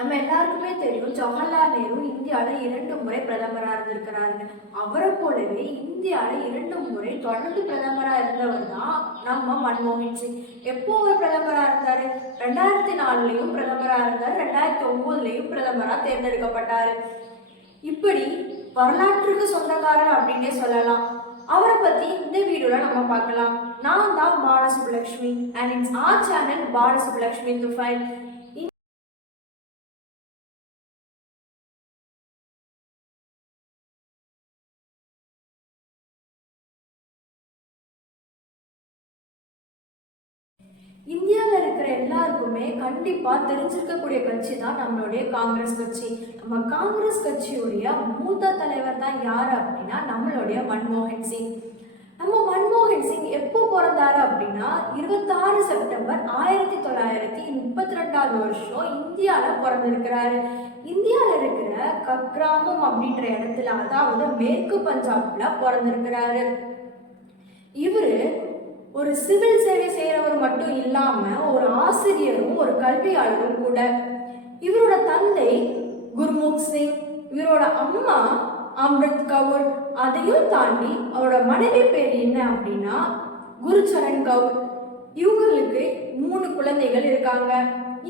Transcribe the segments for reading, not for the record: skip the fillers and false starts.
நம்ம எல்லாருக்குமே தெரியும் ஜவஹர்லால் நேரு இந்தியாவில் 2 முறை பிரதமராக இருந்திருக்கிறாருன்னு. அவரை போலவே இந்தியாவில் 2 முறை தொடர்ந்து பிரதமராக இருந்தவர் தான் நம்ம மன்மோகன் சிங். எப்போ அவர் பிரதமராக இருந்தார்? 2004லையும் பிரதமராக இருந்தார், 2009லையும் பிரதமராக தேர்ந்தெடுக்கப்பட்டார். இப்படி வரலாற்றுக்கு சொந்தக்காரர் அப்படின்னே சொல்லலாம். அவரை பற்றி இந்த வீடியோவில் நம்ம பார்க்கலாம். நான் தான் Balasubbulakshmi and it's our channel Balasubbulakshmi the file. இந்தியாவில் இருக்கிற எல்லாருக்குமே கண்டிப்பாக தெரிஞ்சிருக்கக்கூடிய கட்சி தான் நம்மளுடைய காங்கிரஸ் கட்சி. நம்ம காங்கிரஸ் கட்சியுடைய மூத்த தலைவர் தான் யார் அப்படின்னா நம்மளுடைய மன்மோகன் சிங். நம்ம மன்மோகன் சிங் எப்போ பிறந்தாரு அப்படின்னா 26 செப்டம்பர் 1932 வருஷம் இந்தியாவில் பிறந்திருக்கிறாரு. இந்தியாவில் இருக்கிற கக்ராமம் அப்படின்ற இடத்துல, அதாவது மேற்கு பஞ்சாப்ல பிறந்திருக்கிறாரு. இவரு ஒரு சிவில் சேவை செய்கிறவர் மட்டும் இல்லாம ஒரு ஆசிரியரும் ஒரு கல்வியாளரும் கூட. இவரோட தந்தை குர்முக் சிங், இவரோட அம்மா அம்ரித் கவுர். அதையும் தாண்டி அவரோட மனைவி பேர் என்ன அப்படின்னா குருச்சரண் கவுர். இவங்களுக்கு 3 குழந்தைகள் இருக்காங்க.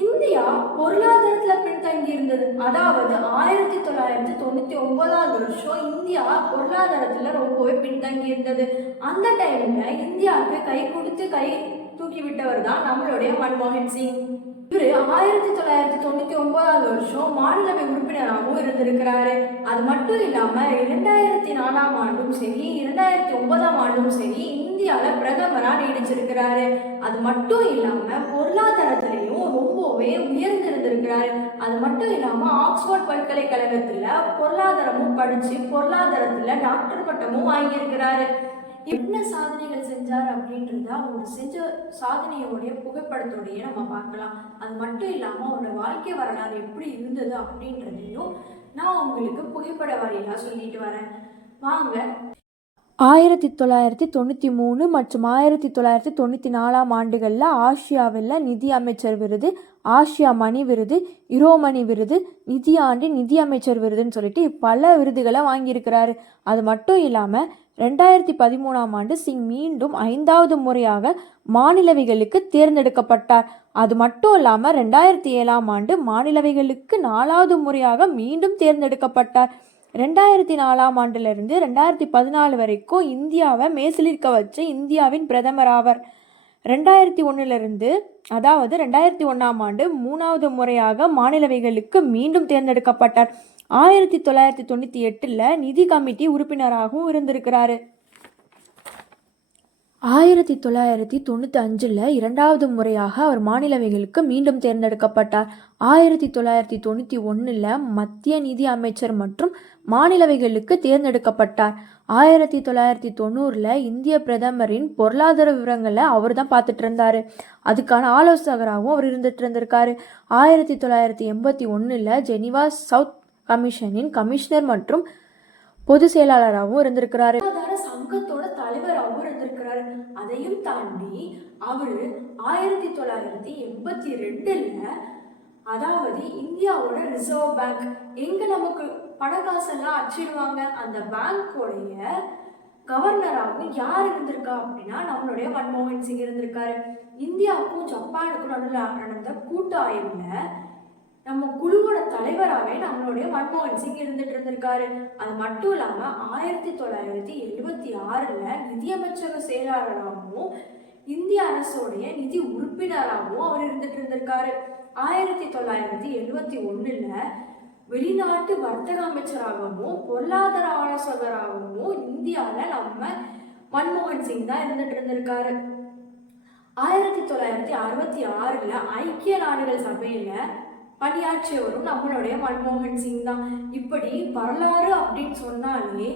இந்தியா பொருளாதாரத்துல பின்தங்கி இருந்தது. அதாவது 1999 வருஷம் இந்தியா பொருளாதாரத்துல ரொம்பவே பின்தங்கி இருந்தது. அந்த டைம்ல இந்தியாவுக்கு கை கொடுத்து கை தூக்கி விட்டவர் தான் நம்மளுடைய மன்மோகன் சிங். இவரு 1999 வருஷம் மாநிலவை உறுப்பினராகவும் இருந்திருக்கிறாரு. அது மட்டும் இல்லாம 2004ஆம் ஆண்டும் சரி 2009ஆம் ஆண்டும் சரி இந்தியாவில் பிரதமரா நீடிச்சிருக்கிறாரு. அது மட்டும் இல்லாம பொருளாதாரத்திலையும் ரொம்பவே உயர்ந்திருந்திருக்கிறாரு. அது மட்டும் இல்லாம ஆக்ஸ்போர்ட் பல்கலைக்கழகத்துல பொருளாதாரமும் படிச்சு பொருளாதாரத்துல டாக்டர் பட்டமும் வாங்கியிருக்கிறாரு. என்ன சாதனைகள் செஞ்சார் அப்படின்றத அவர் செஞ்ச சாதனையோடைய புகைப்படத்தோடைய நம்ம பார்க்கலாம். அது மட்டும் இல்லாமல் அவரோட வாழ்க்கை வரலாறு எப்படி இருந்தது அப்படின்றதையும் நான் உங்களுக்கு புகைப்பட வாரியாக சொல்லிட்டு வரேன். வாங்க. 1993 மற்றும் 1994ஆம் ஆண்டுகளில் ஆசியாவில் நிதி அமைச்சர் விருது, ஆசியா மணி விருது, யுரோமணி விருது, நிதியாண்டின் நிதி அமைச்சர் விருதுன்னு சொல்லிட்டு பல விருதுகளை வாங்கியிருக்கிறாரு. அது மட்டும் இல்லாமல் 2013ஆம் ஆண்டு சிங் மீண்டும் 5வது முறையாக மாநிலவைகளுக்கு தேர்ந்தெடுக்கப்பட்டார். அது மட்டும் இல்லாமல் 2007ஆம் ஆண்டு மாநிலவைகளுக்கு 4வது முறையாக மீண்டும் தேர்ந்தெடுக்கப்பட்டார். 2004ஆம் ஆண்டிலிருந்து 2014 வரைக்கும் இந்தியாவை மேசிலிருக்க வச்ச இந்தியாவின் பிரதமர் ஆவர். 2001 அதாவது 2001ஆம் ஆண்டு 3வது முறையாக மாநிலவைகளுக்கு மீண்டும் தேர்ந்தெடுக்கப்பட்டார். 1998 நிதி கமிட்டி உறுப்பினராகவும் இருந்திருக்கிறாரு. 1995 2வது முறையாக அவர் மாநிலவைகளுக்கு மீண்டும் தேர்ந்தெடுக்கப்பட்டார். 1991 மத்திய நிதி அமைச்சர் மற்றும் மாநிலவைகளுக்கு தேர்ந்தெடுக்கப்பட்டார். 1990 இந்திய பிரதமரின் பொருளாதார விவரங்களை அவர் தான் பார்த்துட்டு இருந்தாரு. அதுக்கான ஆலோசகராகவும் அவர் இருந்துட்டு இருந்திருக்காரு. 1981 ஜெனீவா சவுத் கமிஷனின் கமிஷனர் மற்றும் பொது செயலாளராகவும் இருந்திருக்கிறாரு. சங்கத்தோட தலைவராகவும் இருந்திருக்கிறாரு. அதையும் தாண்டி அவரு 1982 அதாவது இந்தியாவோட ரிசர்வ் பேங்க், எங்க நமக்கு பணக்காசெல்லாம் அச்சிடுவாங்க, அந்த பேங்கோடைய கவர்னராகவும் யார் இருந்திருக்கா அப்படின்னா நம்மளுடைய மன்மோகன் சிங் இருந்திருக்காரு. இந்தியாவுக்கும் ஜப்பானுக்கும் நடுவில் நடந்த கூட்டு ஆய்வுல நம்ம குழுவோட தலைவராகவே நம்மளுடைய மன்மோகன் சிங் இருந்துட்டு இருந்திருக்காரு. அது மட்டும் இல்லாம 1976 நிதியமைச்சக செயலாளராகவும் இந்திய அரசோடைய நிதி உறுப்பினராகவும் அவர் இருந்துட்டு இருந்திருக்காரு. 1971 வெளிநாட்டு வர்த்தக அமைச்சராகவும் பொருளாதார ஆலோசகராகவும் இந்தியாவில் நம்ம மன்மோகன் சிங் தான் இருந்துட்டு இருந்திருக்காரு. 1966 ஐக்கிய நாடுகள் சபையில பணியாற்றியவரும் நம்மளுடைய மன்மோகன் சிங் தான். இப்படி வரலாறு அப்படின்னு சொன்னாலே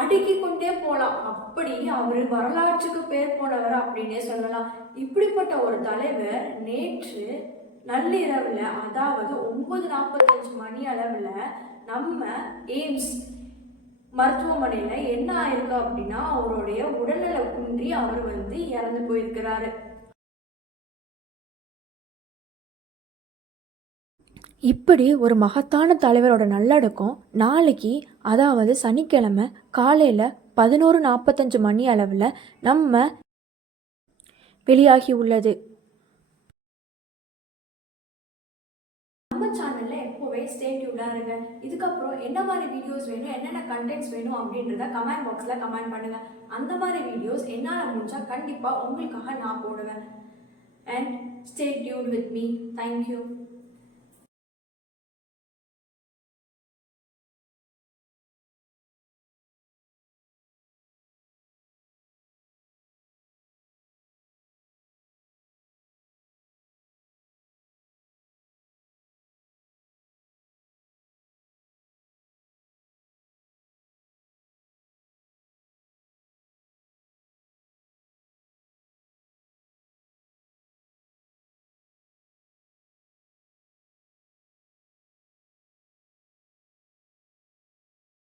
அடுக்கி கொண்டே போகலாம். அப்படி அவர் வரலாற்றுக்கு பேர் போனவர் அப்படின்னே சொல்லலாம். இப்படிப்பட்ட ஒரு தலைவர் நேற்று நள்ளிரவில், அதாவது 9:45 மணி அளவில் நம்ம எய்ம்ஸ் மருத்துவமனையில் என்ன ஆயிருக்கு அப்படின்னா அவருடைய உடல்நல குன்றி அவர் இறந்து போயிருக்கிறாரு. இப்படி ஒரு மகத்தான தலைவரோட நல்லடக்கம் நாளைக்கு, அதாவது சனிக்கிழமை காலையில் 11:45 மணி அளவில் நம்ம வெளியாகி உள்ளது. நம்ம சேனல்ல எப்போவே ஸ்டே டியூனா இருங்க. இதுக்கப்புறம் என்ன மாதிரி வீடியோஸ் வேணும், என்னென்ன கண்டென்ட்ஸ் வேணும் அப்படின்றத கமெண்ட் பாக்ஸில் கமெண்ட் பண்ணுங்க. அந்த மாதிரி வீடியோஸ் என்னால் முடிஞ்சா கண்டிப்பாக உங்களுக்காக நான் போடுவேன். And stay tune with me. Thank you.